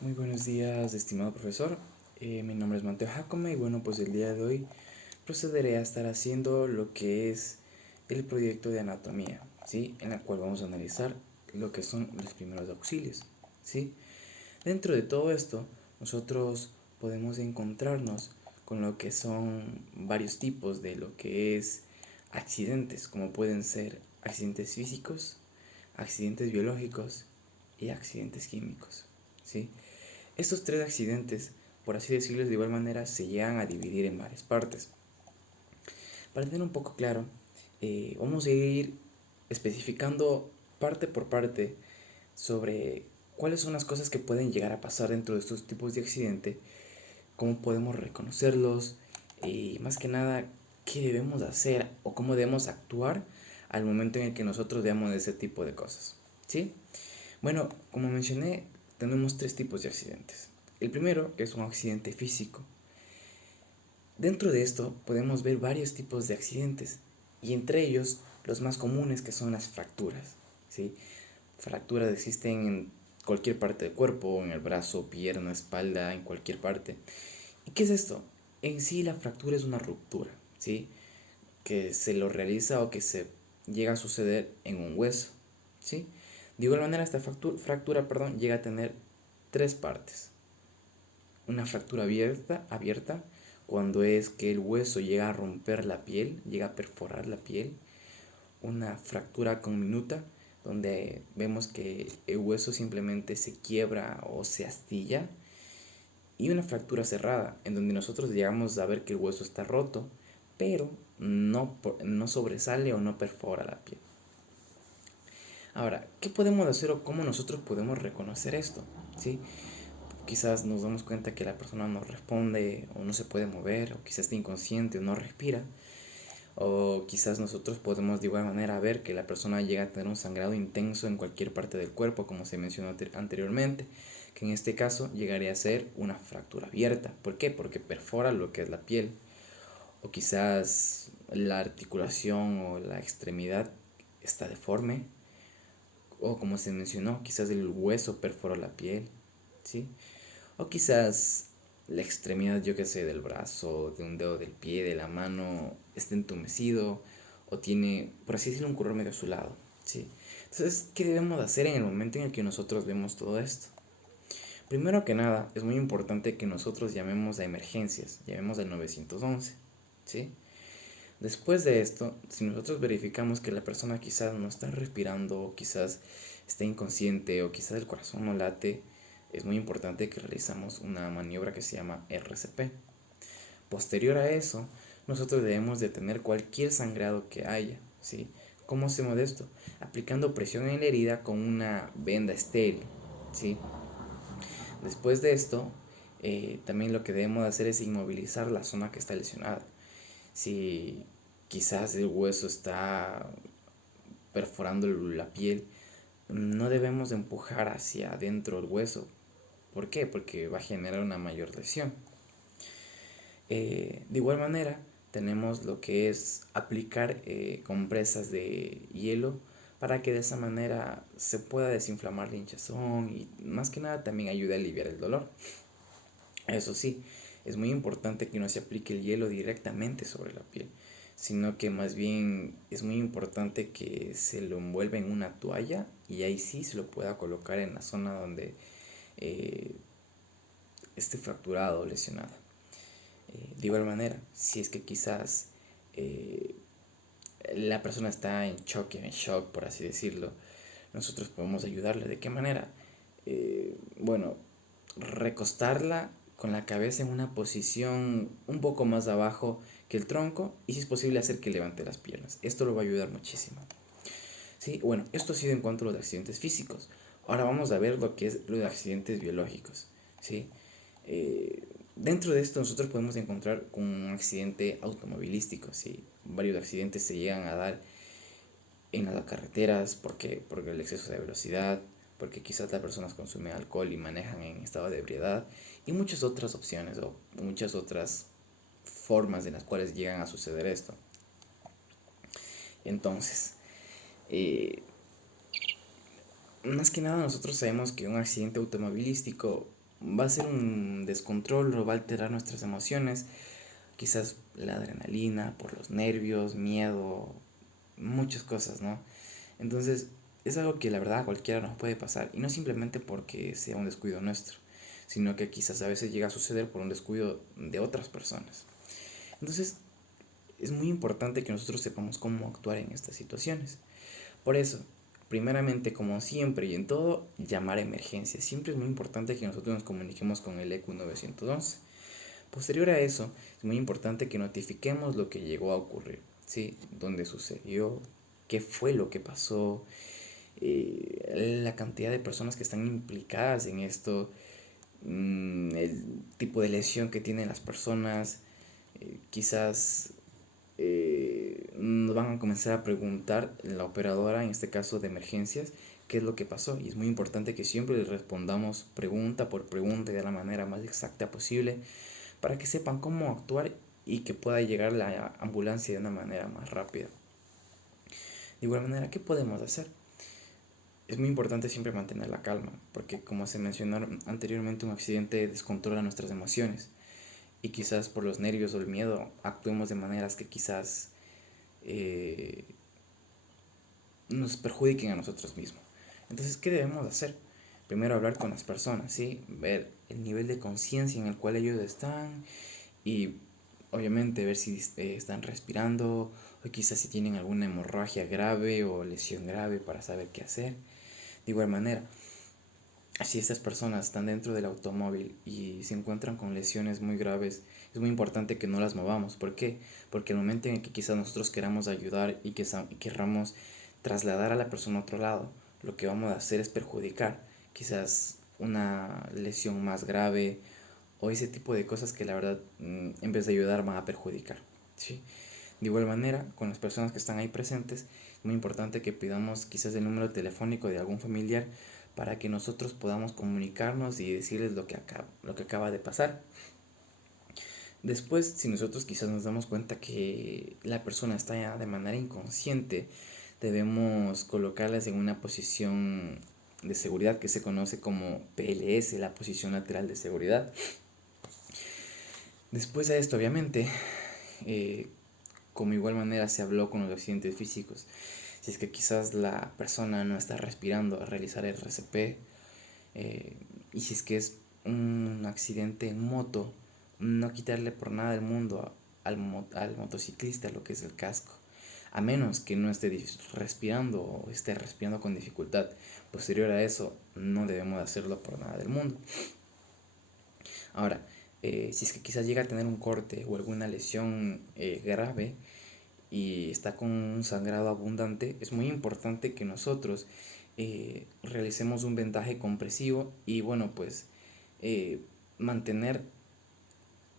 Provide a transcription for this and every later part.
Muy buenos días, estimado profesor. Mi nombre es Mateo Jacome y bueno, pues el día de hoy procederé a estar haciendo lo que es el proyecto de anatomía, ¿sí? En la cual vamos a analizar lo que son los primeros auxilios, ¿sí? Dentro de todo esto, nosotros podemos encontrarnos con lo que son varios tipos de lo que es accidentes, como pueden ser accidentes físicos, accidentes biológicos y accidentes químicos, ¿sí? Estos tres accidentes, por así decirlo de igual manera, se llegan a dividir en varias partes. Para tener un poco claro, vamos a ir especificando parte por parte sobre cuáles son las cosas que pueden llegar a pasar dentro de estos tipos de accidente, cómo podemos reconocerlos y más que nada qué debemos hacer o cómo debemos actuar al momento en el que nosotros veamos ese tipo de cosas. ¿Sí? Bueno, como mencioné, tenemos tres tipos de accidentes. El primero es un accidente físico. Dentro de esto podemos ver varios tipos de accidentes y entre ellos los más comunes que son las fracturas. ¿Sí? Fracturas existen en cualquier parte del cuerpo, en el brazo, pierna, espalda, en cualquier parte. ¿Y qué es esto? En sí la fractura es una ruptura, ¿sí? Que se lo realiza o que se llega a suceder en un hueso, ¿sí? De igual manera esta fractura llega a tener tres partes. Una fractura abierta cuando es que el hueso llega a romper la piel, llega a perforar la piel. Una fractura conminuta donde vemos que el hueso simplemente se quiebra o se astilla. Y una fractura cerrada en donde nosotros llegamos a ver que el hueso está roto, pero no sobresale o no perfora la piel. Ahora, ¿qué podemos hacer o cómo nosotros podemos reconocer esto? ¿Sí? Quizás nos damos cuenta que la persona no responde o no se puede mover, o quizás está inconsciente o no respira, o quizás nosotros podemos de igual manera ver que la persona llega a tener un sangrado intenso en cualquier parte del cuerpo, como se mencionó anteriormente, que en este caso llegaría a ser una fractura abierta. ¿Por qué? Porque perfora lo que es la piel, o quizás la articulación o la extremidad está deforme, o como se mencionó, quizás el hueso perforó la piel, ¿sí? O quizás la extremidad, yo que sé, del brazo, de un dedo del pie, de la mano, está entumecido o tiene, por así decirlo, un color medio azulado, ¿sí? Entonces, ¿qué debemos hacer en el momento en el que nosotros vemos todo esto? Primero que nada, es muy importante que nosotros llamemos a emergencias, llamemos al 911, ¿sí? Después de esto, si nosotros verificamos que la persona quizás no está respirando, o quizás está inconsciente, o quizás el corazón no late, es muy importante que realizamos una maniobra que se llama RCP. Posterior a eso, nosotros debemos detener cualquier sangrado que haya, ¿sí? ¿Cómo hacemos esto? Aplicando presión en la herida con una venda estéril, ¿sí? Después de esto, también lo que debemos hacer es inmovilizar la zona que está lesionada. Si quizás el hueso está perforando la piel, no debemos empujar hacia adentro el hueso. ¿Por qué? Porque va a generar una mayor lesión. De igual manera, tenemos lo que es aplicar compresas de hielo para que de esa manera se pueda desinflamar la hinchazón y más que nada también ayude a aliviar el dolor. Eso sí, es muy importante que no se aplique el hielo directamente sobre la piel, sino que más bien es muy importante que se lo envuelva en una toalla y ahí sí se lo pueda colocar en la zona donde eh, esté fracturado o lesionado. De igual manera, si es que quizás eh, la persona está en shock, por así decirlo, nosotros podemos ayudarle. ¿De qué manera? Bueno, recostarla con la cabeza en una posición un poco más abajo que el tronco y si es posible hacer que levante las piernas. Esto lo va a ayudar muchísimo. ¿Sí? Bueno, esto ha sido en cuanto a los accidentes físicos. Ahora vamos a ver lo que es los accidentes biológicos. ¿Sí? Dentro de esto nosotros podemos encontrar con un accidente automovilístico. ¿Sí? Varios accidentes se llegan a dar en las carreteras porque el exceso de velocidad, porque quizás las personas consumen alcohol y manejan en estado de ebriedad y muchas otras opciones o muchas otras formas en las cuales llegan a suceder esto. Entonces, más que nada nosotros sabemos que un accidente automovilístico va a ser un descontrol o va a alterar nuestras emociones, quizás la adrenalina, por los nervios, miedo, muchas cosas, ¿no? Entonces, es algo que la verdad a cualquiera nos puede pasar, y no simplemente porque sea un descuido nuestro, sino que quizás a veces llega a suceder por un descuido de otras personas. Entonces, es muy importante que nosotros sepamos cómo actuar en estas situaciones. Por eso, primeramente, como siempre y en todo, llamar a emergencia. Siempre es muy importante que nosotros nos comuniquemos con el EQ 911. Posterior a eso, es muy importante que notifiquemos lo que llegó a ocurrir, ¿sí? Dónde sucedió, qué fue lo que pasó, la cantidad de personas que están implicadas en esto, el tipo de lesión que tienen las personas, quizás nos van a comenzar a preguntar la operadora, en este caso de emergencias, qué es lo que pasó. Y es muy importante que siempre les respondamos pregunta por pregunta y de la manera más exacta posible para que sepan cómo actuar y que pueda llegar la ambulancia de una manera más rápida. De igual manera, ¿qué podemos hacer? Es muy importante siempre mantener la calma, porque como se mencionó anteriormente, un accidente descontrola nuestras emociones y quizás por los nervios o el miedo actuemos de maneras que quizás eh, nos perjudiquen a nosotros mismos. Entonces, ¿qué debemos hacer? Primero hablar con las personas, ¿sí? Ver el nivel de conciencia en el cual ellos están y obviamente ver si están respirando o quizás si tienen alguna hemorragia grave o lesión grave para saber qué hacer. De igual manera, si estas personas están dentro del automóvil y se encuentran con lesiones muy graves, es muy importante que no las movamos. ¿Por qué? Porque el momento en el que quizás nosotros queramos ayudar y que queramos trasladar a la persona a otro lado, lo que vamos a hacer es perjudicar quizás una lesión más grave o ese tipo de cosas que la verdad en vez de ayudar van a perjudicar, ¿sí? De igual manera, con las personas que están ahí presentes, es muy importante que pidamos quizás el número telefónico de algún familiar para que nosotros podamos comunicarnos y decirles lo que acaba de pasar. Después, si nosotros quizás nos damos cuenta que la persona está ya de manera inconsciente, debemos colocarlas en una posición de seguridad que se conoce como PLS, la posición lateral de seguridad. Después de esto, obviamente, eh, como igual manera se habló con los accidentes físicos, si es que quizás la persona no está respirando a realizar el RCP, eh, y si es que es un accidente en moto, no quitarle por nada del mundo al motociclista lo que es el casco, a menos que no esté respirando o esté respirando con dificultad. Posterior a eso, no debemos hacerlo por nada del mundo. Ahora, si es que quizás llega a tener un corte o alguna lesión grave y está con un sangrado abundante, es muy importante que nosotros realicemos un vendaje compresivo y bueno, pues eh, mantener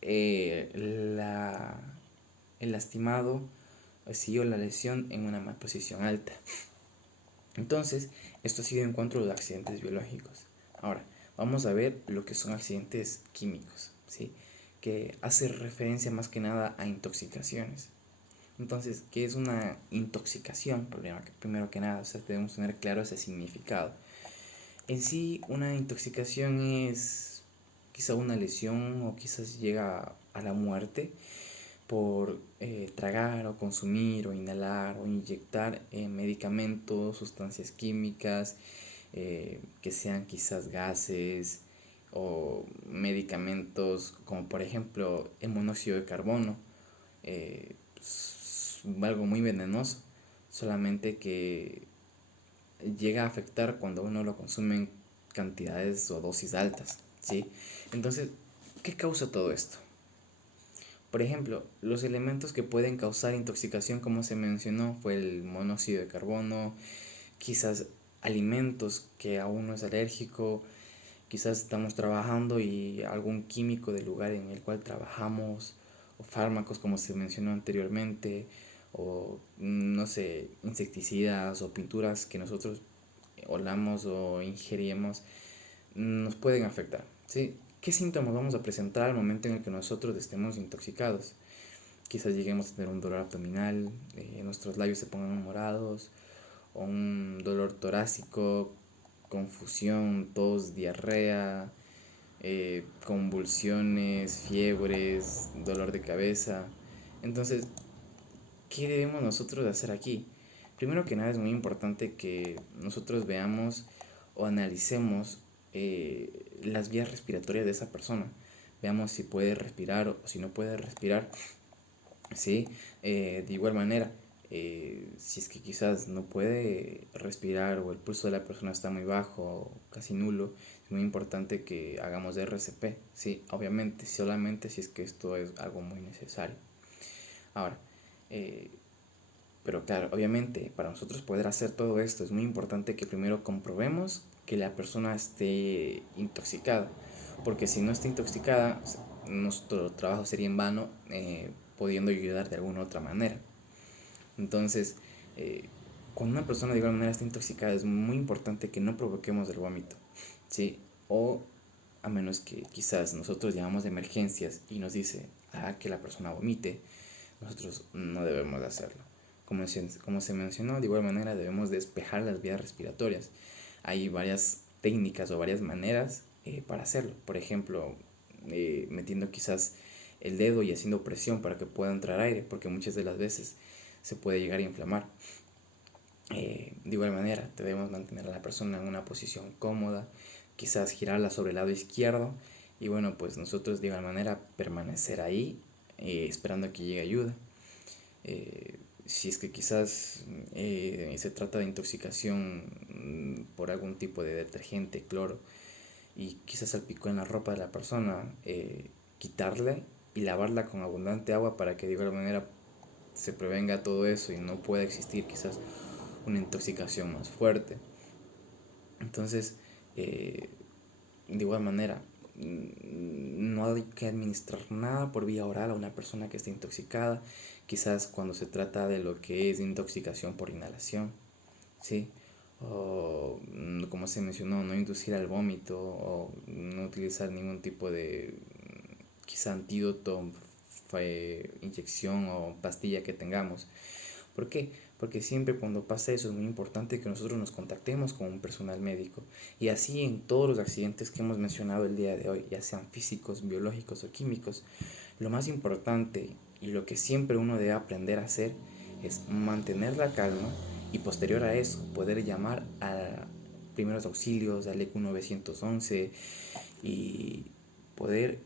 eh, la, el lastimado así o la lesión en una posición alta. Entonces, esto ha sido en cuanto a los accidentes biológicos. Ahora, vamos a ver lo que son accidentes químicos, ¿sí? Que hace referencia más que nada a intoxicaciones. Entonces, ¿qué es una intoxicación? Primero que nada, o sea, debemos tener claro ese significado. En sí, una intoxicación es quizá una lesión o quizás llega a la muerte por tragar o consumir o inhalar o inyectar medicamentos, sustancias químicas, que sean quizás gases o medicamentos como por ejemplo el monóxido de carbono, algo muy venenoso, solamente que llega a afectar cuando uno lo consume en cantidades o dosis altas, ¿sí? Entonces, ¿qué causa todo esto? Por ejemplo, los elementos que pueden causar intoxicación, como se mencionó, fue el monóxido de carbono, quizás alimentos que a uno es alérgico, quizás estamos trabajando y algún químico del lugar en el cual trabajamos, o fármacos como se mencionó anteriormente, o no sé, insecticidas o pinturas que nosotros olamos o ingerimos, nos pueden afectar, ¿sí? ¿Qué síntomas vamos a presentar al momento en el que nosotros estemos intoxicados? Quizás lleguemos a tener un dolor abdominal, nuestros labios se pongan morados, o un dolor torácico, confusión, tos, diarrea, convulsiones, fiebres, dolor de cabeza. Entonces, ¿qué debemos nosotros de hacer aquí? Primero que nada es muy importante que nosotros veamos o analicemos las vías respiratorias de esa persona. Veamos si puede respirar o si no puede respirar. ¿Sí? De igual manera, si es que quizás no puede respirar o el pulso de la persona está muy bajo o casi nulo, es muy importante que hagamos RCP, ¿sí? Obviamente, solamente si es que esto es algo muy necesario. Ahora, eh, pero claro, obviamente, para nosotros poder hacer todo esto es muy importante que primero comprobemos que la persona esté intoxicada, porque si no está intoxicada, nuestro trabajo sería en vano, pudiendo ayudar de alguna otra manera. Entonces, eh, cuando una persona de igual manera está intoxicada, es muy importante que no provoquemos el vómito, ¿sí? O a menos que quizás nosotros llamamos de emergencias y nos dice que la persona vomite, nosotros no debemos de hacerlo. Como se mencionó, de igual manera debemos despejar las vías respiratorias. Hay varias técnicas o varias maneras para hacerlo. Por ejemplo, metiendo quizás el dedo y haciendo presión para que pueda entrar aire, porque muchas de las veces se puede llegar a inflamar. De igual manera, debemos mantener a la persona en una posición cómoda, quizás girarla sobre el lado izquierdo y bueno, pues nosotros de igual manera permanecer ahí esperando a que llegue ayuda. Si es que quizás se trata de intoxicación por algún tipo de detergente, cloro, y quizás salpicó en la ropa de la persona, quitarle y lavarla con abundante agua para que de igual manera se prevenga todo eso y no pueda existir quizás una intoxicación más fuerte. Entonces, de igual manera, no hay que administrar nada por vía oral a una persona que esté intoxicada, quizás cuando se trata de lo que es intoxicación por inhalación, ¿sí? O como se mencionó, no inducir al vómito o no utilizar ningún tipo de quizá antídoto, inyección o pastilla que tengamos. ¿Por qué? Porque siempre cuando pasa eso es muy importante que nosotros nos contactemos con un personal médico. Y así en todos los accidentes que hemos mencionado el día de hoy, ya sean físicos, biológicos o químicos, lo más importante y lo que siempre uno debe aprender a hacer es mantener la calma y posterior a eso poder llamar a primeros auxilios, al ECU 911 y poder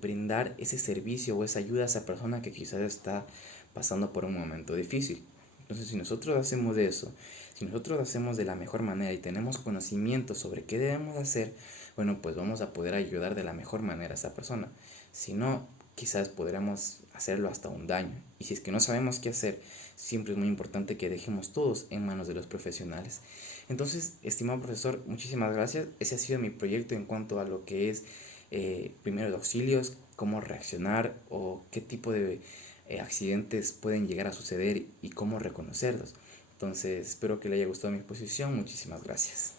brindar ese servicio o esa ayuda a esa persona que quizás está pasando por un momento difícil. Entonces, si nosotros hacemos eso, si nosotros hacemos de la mejor manera y tenemos conocimiento sobre qué debemos hacer, bueno, pues vamos a poder ayudar de la mejor manera a esa persona. Si no, quizás podríamos hacerlo hasta un daño. Y si es que no sabemos qué hacer, siempre es muy importante que dejemos todos en manos de los profesionales. Entonces, estimado profesor, muchísimas gracias. Ese ha sido mi proyecto en cuanto a lo que es primeros auxilios, cómo reaccionar o qué tipo de accidentes pueden llegar a suceder y cómo reconocerlos. Entonces, espero que le haya gustado mi exposición. Muchísimas gracias.